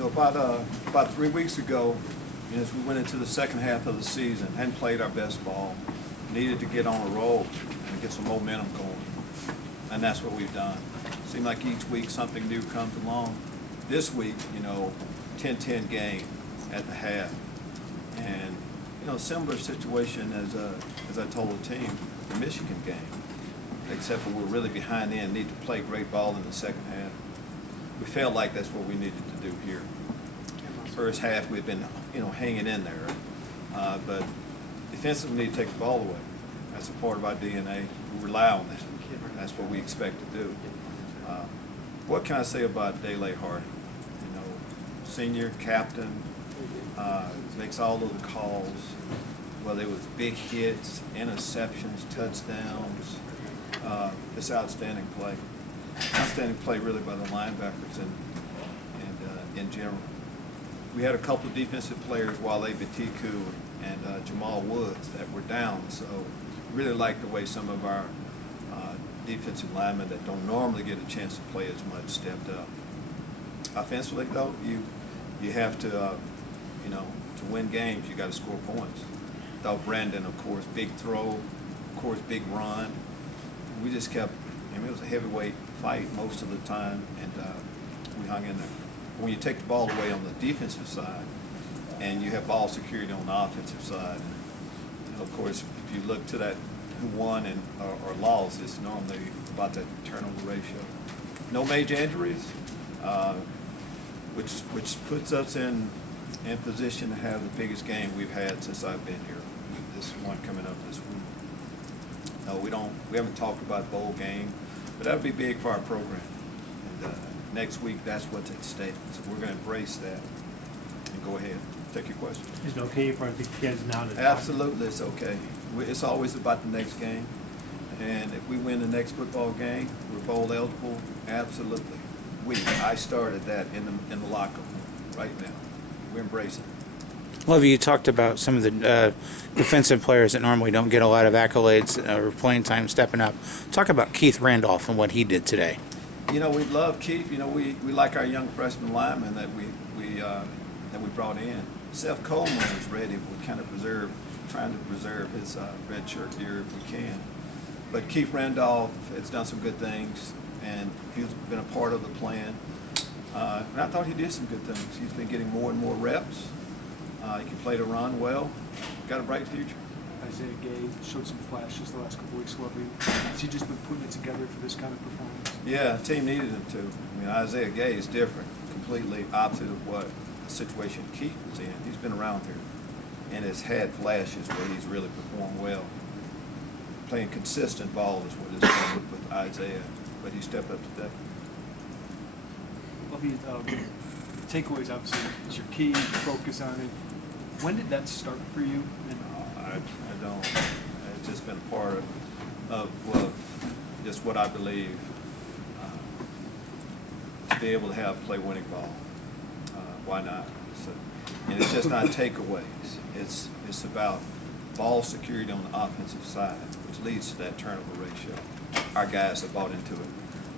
About 3 weeks ago, as we went into the second half of the season, hadn't played our best ball, needed to get on a roll and get some momentum going, and that's what we've done. Seemed like each week something new comes along. This week, 10-10 game at the half, and similar situation as I told the team, the Michigan game, except for we're really behind in, need to play great ball in the second half. We felt like that's what we needed to do here. First half we've been hanging in there, but defensively we need to take the ball away. That's a part of our DNA. We rely on that. That's what we expect to do. What can I say about Dele Hardy? Senior captain, makes all of the calls, whether it was big hits, interceptions, touchdowns. It's outstanding play. Outstanding play really by the linebackers and in general. We had a couple of defensive players, Wale Batiku and Jamal Woods, that were down, so really like the way some of our defensive linemen that don't normally get a chance to play as much stepped up. Offensively, though, you have to, to win games, you got to score points. Though Brandon, of course, big throw, of course, big run. We just kept, it was a heavyweight fight most of the time, and we hung in there. When you take the ball away on the defensive side, and you have ball security on the offensive side, of course, if you look to that who won or lost, it's normally about that turnover ratio. No major injuries, which puts us in position to have the biggest game we've had since I've been here. This one coming up this week. No, we haven't talked about bowl game, but that would be big for our program. And next week, that's what's at stake. So we're going to embrace that and go ahead. Take your question. Is it okay for the kids now to Absolutely, it's okay. It's always about the next game. And if we win the next football game, we're bowl eligible. Absolutely. I started that in the locker room right now. We're embracing it. Lovie, you talked about some of the defensive players that normally don't get a lot of accolades or playing time stepping up. Talk about Keith Randolph and what he did today. We love Keith. We like our young freshman lineman that we brought in. Seth Coleman is ready. We're kind of trying to preserve his red shirt year if we can. But Keith Randolph has done some good things, and he's been a part of the plan. And I thought he did some good things. He's been getting more and more reps. He can play the run well. Got a bright future. Isaiah Gay showed some flashes the last couple of weeks. Lovely. Has he just been putting it together for this kind of performance? Yeah, the team needed him to. Isaiah Gay is different, completely opposite of what the situation Keith was in. He's been around here and has had flashes where he's really performed well. Playing consistent ball is what is going with Isaiah, but he stepped up today. Lovey, takeaways obviously is your key. Focus on it. When did that start for you? I don't. It's just been a part of just what I believe to be able to play winning ball. Why not? And it's just not takeaways. It's about ball security on the offensive side, which leads to that turnover ratio. Our guys have bought into it.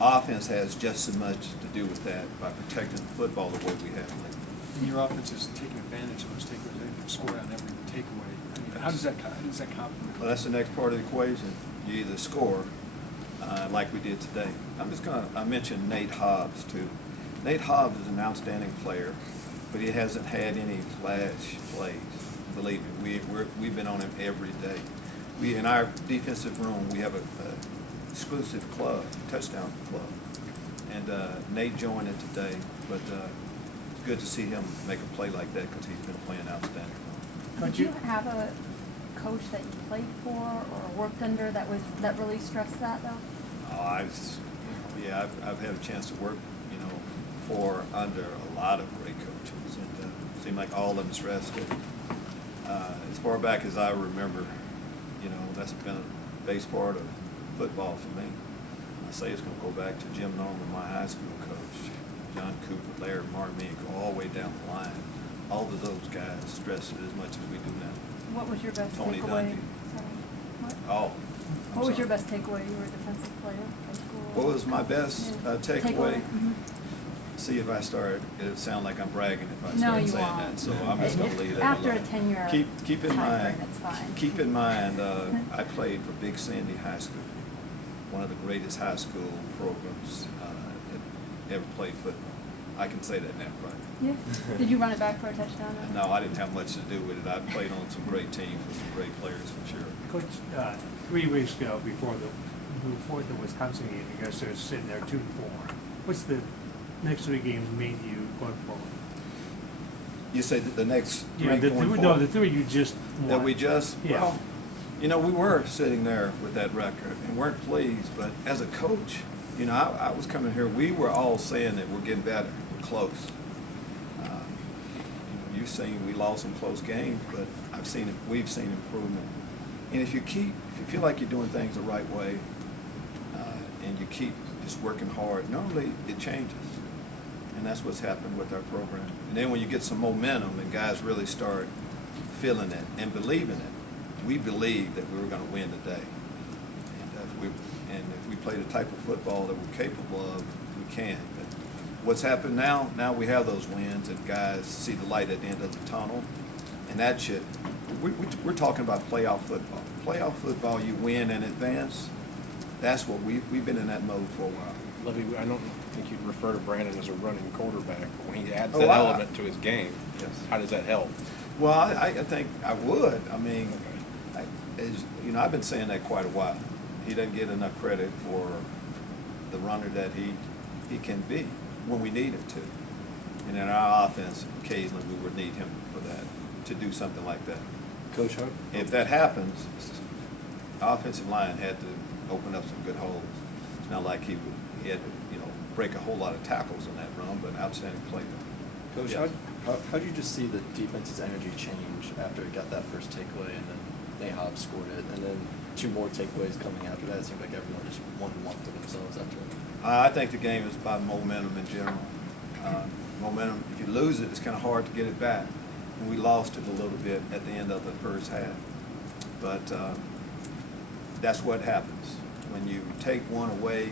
Offense has just as much to do with that by protecting the football the way we have lately. And your offense is taking advantage of those takeaways. They can score on every takeaway. How does that complement? Well, that's the next part of the equation. You either score, like we did today. I mentioned Nate Hobbs too. Nate Hobbs is an outstanding player, but he hasn't had any flash plays. Believe me, we've been on him every day. In our defensive room, we have a exclusive club, touchdown club, and Nate joined it today. But it's good to see him make a play like that because he's been playing outstanding. Did you have a coach that you played for or worked under that really stressed that though? I've had a chance to work, under a lot of great coaches, and it seemed like all of them stressed it. As far back as I remember, that's been a base part of football for me. I say it's going to go back to Jim Norman, my high school coach, John Cooper, Larry Martin, go all the way down the line. All of those guys stress it as much as we do now. What was your best Tony takeaway? Sorry. What was your best takeaway? You were a defensive player in school. What was my best takeaway? Mm-hmm. See, if I start, it'll sound like I'm bragging if I No, start you saying won't. that, so I'm just gonna leave that After a alone. 10-year Keep in time mind, frame, it's fine. keep in mind, I played for Big Sandy High School, one of the greatest high school programs that ever played football. I can say that now, right? Yeah. Did you run it back for a touchdown? No, I didn't have much to do with it. I played on some great teams with some great players for sure. Coach, 3 weeks ago, before the Wisconsin game, you guys are sitting there 2-4. What's the next 3 games mean to you going forward? You say that the next Yeah, three going no, forward? the 3 you just won. That we just, Yeah. well, you know, we were sitting there with that record and weren't pleased, but as a coach, you know, I was coming here, we were all saying that we're getting better, we're close. You know, you've seen we lost some close games, but we've seen improvement. And if you feel like you're doing things the right way, and you keep just working hard, normally it changes. And that's what's happened with our program. And then when you get some momentum and guys really start feeling it and believing it, we believe that we were going to win today. And if we play the type of football that we're capable of, we can. But what's happened now we have those wins and guys see the light at the end of the tunnel. And that should, we're talking about playoff football. Playoff football, you win and advance. That's what we've been in that mode for a while. Lovie, I don't think you'd refer to Brandon as a running quarterback, but when he adds Oh, that I- element to his game, Yes. how does that help? Well, I think I would. I mean, you know, I've been saying that quite a while. He doesn't get enough credit for the runner that he can be when we need him to. And in our offense, occasionally we would need him for that, to do something like that. Coach, how, If that happens, the offensive line had to open up some good holes. It's not like he had to, you know, break a whole lot of tackles on that run, but outstanding play. Coach, Yes. how do you just see the defense's energy change after it got that first takeaway and then Nahab scored it, and then 2 more takeaways coming after that? It seemed like everyone just won one for themselves after it. I think the game is about momentum in general. Momentum, if you lose it, it's kind of hard to get it back. And we lost it a little bit at the end of the first half. But that's what happens when you take one away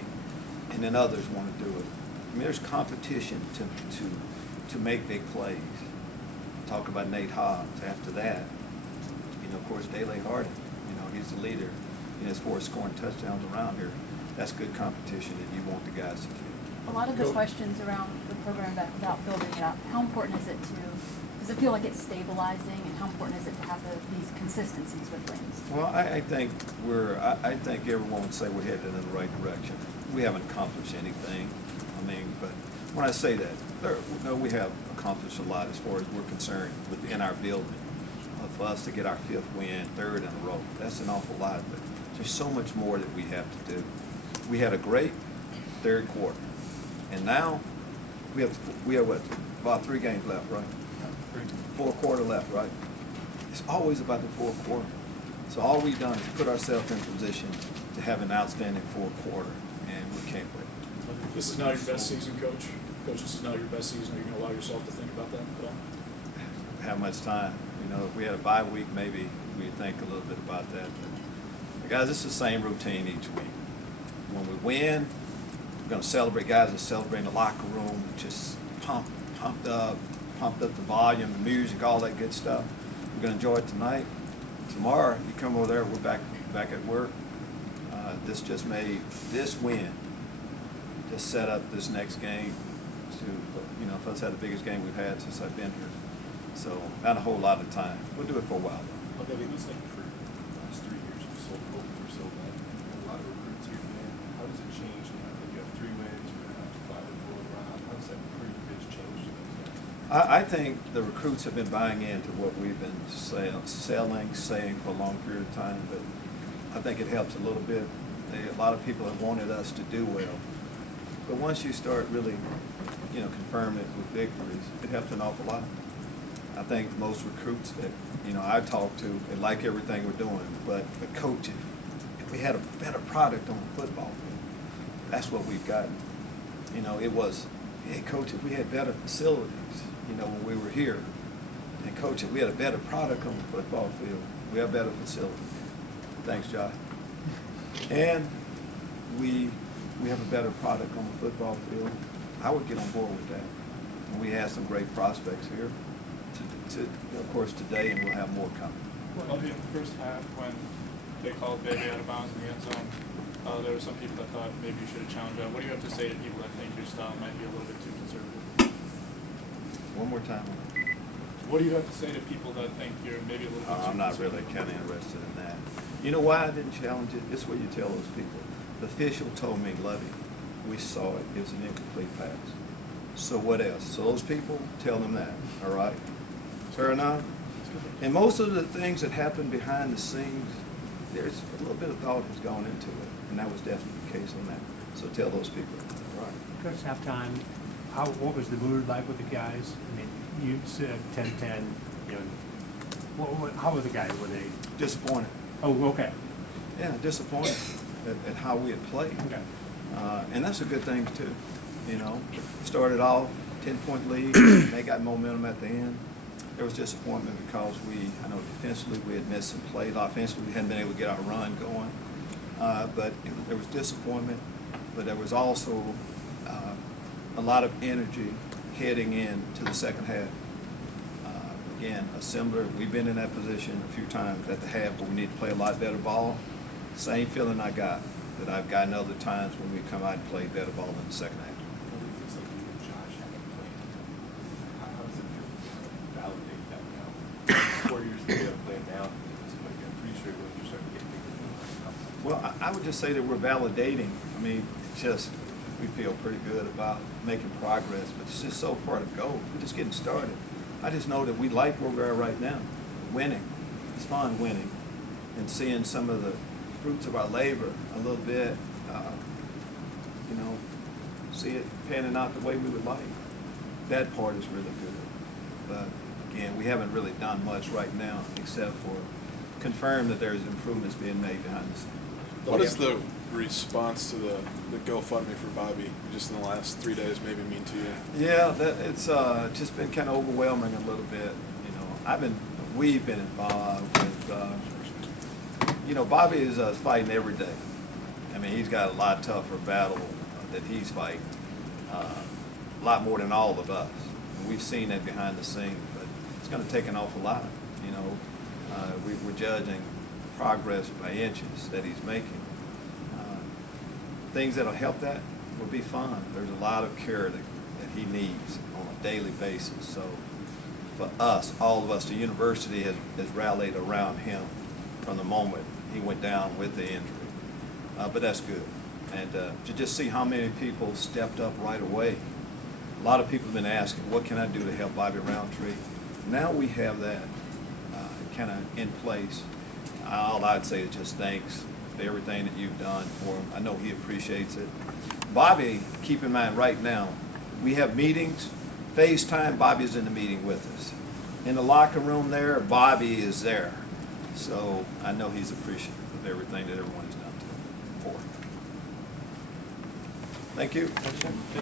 and then others want to do it. I mean, there's competition to make big plays. Talk about Nate Hobbs. After that, you know, of course, Dele Hardin, you know, he's the leader, you know, as far as scoring touchdowns around here. That's good competition that you want the guys to feel. A lot of the questions around the program about building it up, how important is it does it feel like it's stabilizing, and how important is it to have these consistencies with wins? Well, I think I think everyone would say we're headed in the right direction. We haven't accomplished anything. I mean, but when I say that, we have accomplished a lot as far as we're concerned within our building. For us to get our 5th win, 3rd in a row, that's an awful lot. But there's so much more that we have to do. We had a great 3rd quarter, and now we have what, about 3 games left, right? 4th quarter left, right? It's always about the 4th quarter. So all we've done is put ourselves in position to have an outstanding 4th quarter, and we can't wait. This is not your best season, Coach. Coach, this is not your best season. Are you going to allow yourself to think about that at all? How much time? You know, if we had a bye week, maybe we'd think a little bit about that. But guys, it's the same routine each week. When we win, we're going to celebrate. Guys are celebrating the locker room, just pumped up the volume, the music, all that good stuff. We're going to enjoy it tonight. Tomorrow, you come over there, we're back at work. This just made this win just set up this next game to, you know, for us had the biggest game we've had since I've been here. So not a whole lot of time. We'll do it for a while. Okay, it looks like for the last 3 years you've sold hope for so bad. A lot of recruits here, man. How does it change now that you have 3 wins, you're going to have 5 and 4 around? How does that recruiting pitch change to those guys? I think the recruits have been buying into what we've been saying for a long period of time, but I think it helps a little bit. A lot of people have wanted us to do well. But once you start really, you know, confirming it with victories, it helps an awful lot. I think most recruits that, you know, I've talked to, they like everything we're doing, but the coaching, if we had a better product on the football field, that's what we've gotten. You know, it was, hey, coach, if we had better facilities, you know, when we were here, and coach, if we had a better product on the football field, we have better facilities. Thanks, Josh. And we have a better product on the football field. I would get on board with that. And we have some great prospects here, of course, today, and we'll have more coming. Well, in the first half, when they called Bebe out of bounds in the end zone, there were some people that thought maybe you should have challenged that. What do you have to say to people that think your style might be a little bit too conservative? One more time. What do you have to say to people that think you're maybe a little bit too I'm not conservative? really kind of interested in that. You know why I didn't challenge it? This is what you tell those people. The official told me, Lovie, we saw it. It was an incomplete pass. So what else? So those people, tell them that, all right? Fair enough? And most of the things that happen behind the scenes, there's a little bit of thought has gone into it, and that was definitely the case on that. So tell those people, all right? Coach, halftime, what was the mood like with the guys? I mean, you said 10-10, you know, how were the guys? Were they? Disappointed. Oh, okay. Yeah, disappointed at how we had played. Okay. And that's a good thing too, you know. Started off 10-point lead, and they got momentum at the end. There was disappointment because I know defensively we had missed some plays. Offensively, we hadn't been able to get our run going. But there was disappointment, but there was also a lot of energy heading into the second half. Again, we've been in that position a few times at the half, but we need to play a lot better ball. Same feeling I got that I've gotten other times when we come out and play better ball in the second half. Well, it feels like you and Josh have a plan. How does it feel to validate that now? 4 years ago, you have a plan now. It's like pretty straight when you're starting to get things. Well, I would just say that we're validating. I mean, we feel pretty good about making progress, but it's just so far to go. We're just getting started. I just know that we like where we are right now, winning. It's fun winning and seeing some of the fruits of our labor a little bit, you know, see it panning out the way we would like. That part is really good. But again, we haven't really done much right now except for confirm that there's improvements being made behind the scenes. What is the response to the GoFundMe for Bobby just in the last 3 days maybe mean to you? Yeah, it's just been kind of overwhelming a little bit. You know, we've been involved with, you know, Bobby is fighting every day. I mean, he's got a lot tougher battle that he's fighting, a lot more than all of us. And we've seen that behind the scenes, but it's going to take an awful lot. You know, we're judging progress by inches that he's making. Things that'll help that will be fun. There's a lot of care that he needs on a daily basis. So for us, all of us, the university has rallied around him from the moment he went down with the injury. But that's good. And to just see how many people stepped up right away. A lot of people have been asking, what can I do to help Bobby Roundtree? Now we have that kind of in place. All I'd say is just thanks for everything that you've done for him. I know he appreciates it. Bobby, keep in mind right now, we have meetings, FaceTime, Bobby's in the meeting with us. In the locker room there, Bobby is there. So I know he's appreciative of everything that everyone has done for him. Thank you.